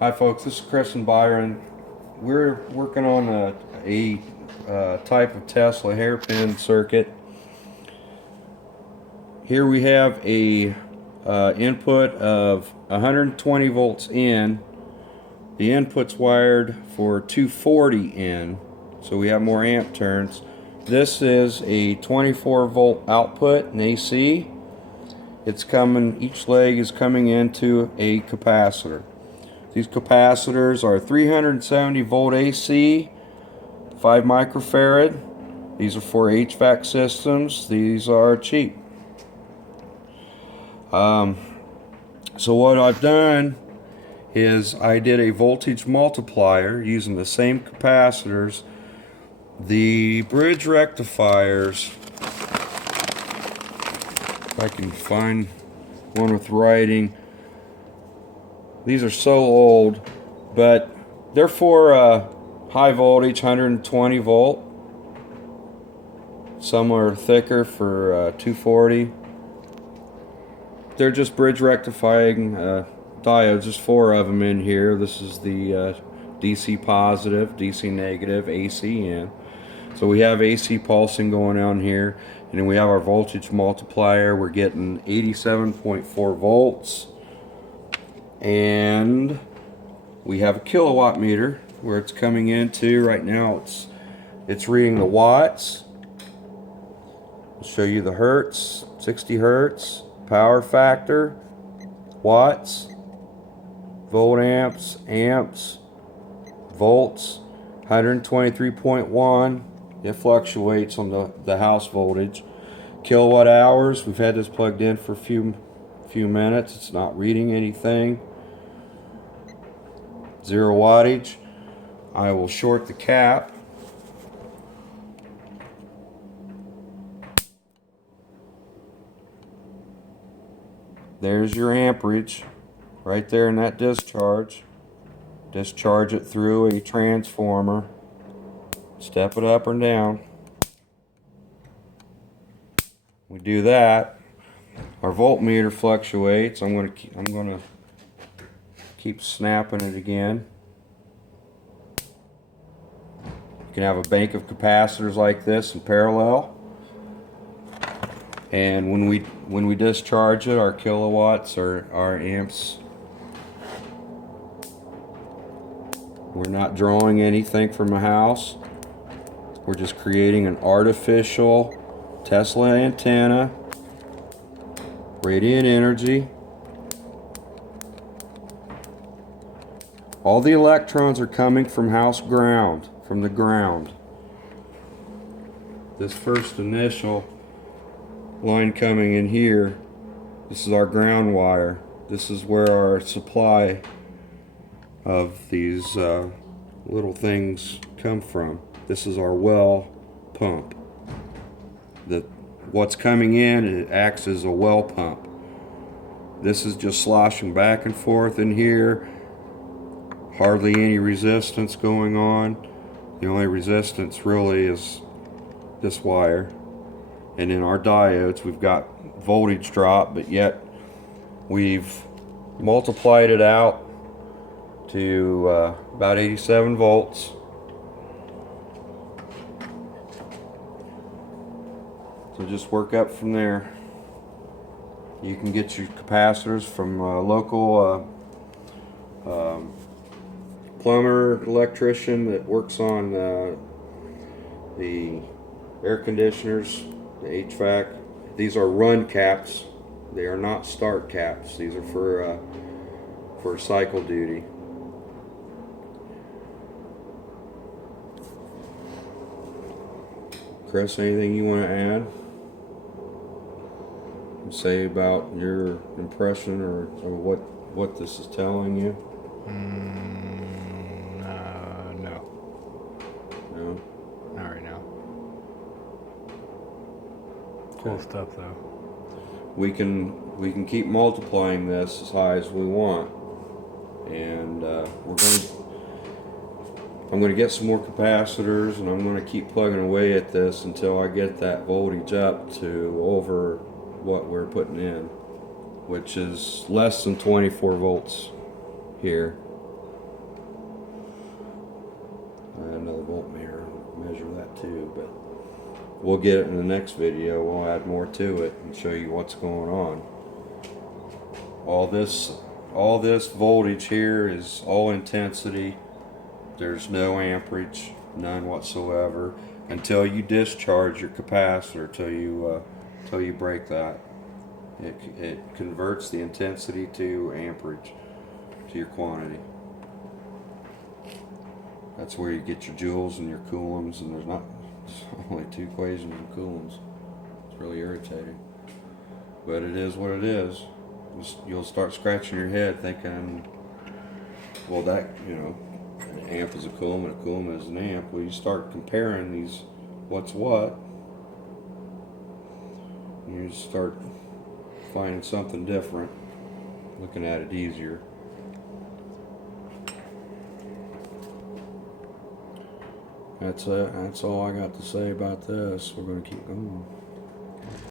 Hi folks, this is Chris and Byron. We're working on a type of Tesla hairpin circuit. Here we have a input of 120 volts in. The input's wired for 240 in, so we have more amp turns. This is a 24 volt output in AC. It's coming, each leg is coming into a capacitor. These capacitors are 370 volt AC, 5 microfarad. These are for HVAC systems. These are cheap. So what I've done is I did a voltage multiplier using the same capacitors. The bridge rectifiers, if I can find one with writing, these are so old, but they're for high voltage, 120 volt. Some are thicker for 240. They're just bridge rectifying diodes. There's 4 of them in here. This is the DC positive, DC negative, AC in. So we have AC pulsing going on here, and then we have our voltage multiplier. We're getting 87.4 volts. And we have a kilowatt meter where it's coming into right now. It's reading the watts. I'll show you the hertz, 60 hertz, power factor, watts, volt amps, volts, 123.1. It fluctuates on the house voltage. Kilowatt hours, we've had this plugged in for a few minutes. It's not reading anything. 0 wattage. I will short the cap. There's your amperage right there in that discharge. Discharge it through a transformer. Step it up or down. We do that. Our voltmeter fluctuates. I'm going to keep snapping it again. You can have a bank of capacitors like this in parallel. And when we discharge it, our kilowatts or our amps, we're not drawing anything from a house. We're just creating an artificial Tesla antenna, radiant energy. All the electrons are coming from house ground, from the ground. This first initial line coming in here, this is our ground wire. This is where our supply of these little things come from. This is our well pump. What's coming in, it acts as a well pump. This is just sloshing back and forth in here. Hardly any resistance going on. The only resistance really is this wire. And in our diodes, we've got voltage drop, but yet we've multiplied it out to about 87 volts. So just work up from there. You can get your capacitors from a local plumber, electrician that works on the air conditioners, the HVAC. These are run caps. They are not start caps. These are for cycle duty. Chris, anything you want to add? Say about your impression or what this is telling you? No. No? Not right now. Okay. Cool stuff though. We can keep multiplying this as high as we want, and I'm going to get some more capacitors, and I'm going to keep plugging away at this until I get that voltage up to over what we're putting in, which is less than 24 volts here. Another voltmeter, measure that too, but we'll get it in the next video. We'll add more to it and show you what's going on. All this voltage here is all intensity. There's no amperage, none whatsoever, until you discharge your capacitor, till you break that. It converts the intensity to amperage, to your quantity. That's where you get your joules and your coulombs, and there's only 2 equations of coulombs. It's really irritating, but it is what it is. You'll start scratching your head thinking, well, that, an amp is a coulomb and a coulomb is an amp. Well, you start comparing these, what's what, and you start finding something different, looking at it easier. That's it. That's all I got to say about this. We're going to keep going.